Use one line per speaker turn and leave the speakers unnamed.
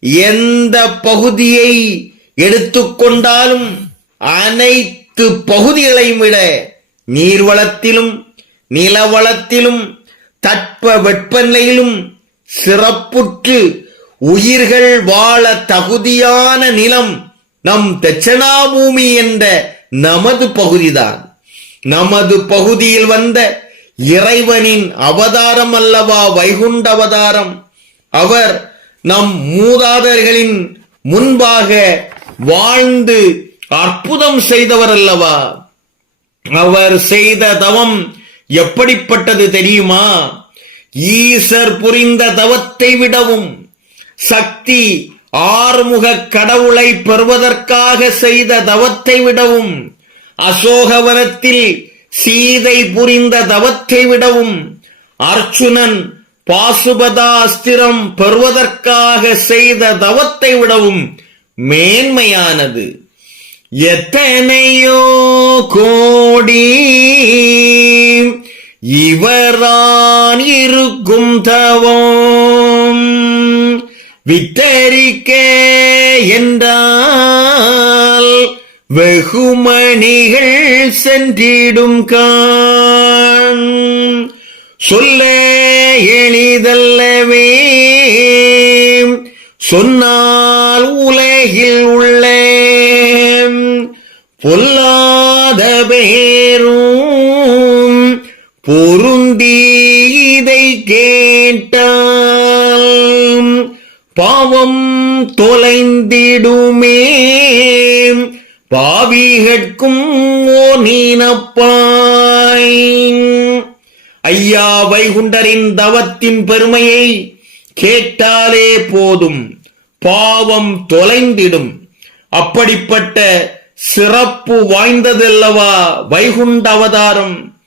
எந்த பகுதியை எடுத்துக்கொண்டாலும் அனைத்து பகுதிகளையும் விட நீர்வளத்திலும் நிலவளத்திலும் தட்ப வெப்பநிலையிலும் சிறப்புற்று உயிர்கள் வாழ தகுதியான நிலம் நம் தட்சணாபூமி என்ற நமது பகுதிதான். நமது பகுதியில் வந்த இறைவனின் அவதாரம் அல்லவா வைகுண்ட அவதாரம். அவர் நம் மூதாதர்களின் முன்பாக வாழ்ந்து அற்புதம் செய்தவர் அல்லவா அவர் செய்த தவம் எப்படிப்பட்டது தெரியுமா? ஈசர் புரிந்த தவத்தை விடவும் சக்தி ஆறுமுக கடவுளை பெறுவதற்காக செய்த தவத்தை விடவும் அசோகவனத்தில் சீதை புரிந்த தவத்தை விடவும் அர்ச்சுனன் பாசுபதாஸ்திரம் பெறுவதற்காக செய்த தவத்தை விடவும் மேன்மையானது. எத்தனையோ கோடி இவரான் இருக்கும் தவம் வித்தரிக்க என்றால் வெகுமணிகள் சென்றிடும் கான். சொல்ல செய்தல்லவே. சொன்னால் உலகில் உள்ள. பொல்லாத பேரும் பொருந்தி இதை கேட்டால் பாவம் தொலைந்திடுமே. பாவிகட்கும் ஓ நீனப்பாய். ஐயா வைகுண்டரின் தவத்தின் பெருமையை கேட்டாலே போதும் பாவம் தொலைந்திடும். அப்படிப்பட்ட சிறப்பு வாய்ந்ததல்லவா வைகுண்ட அவதாரம்?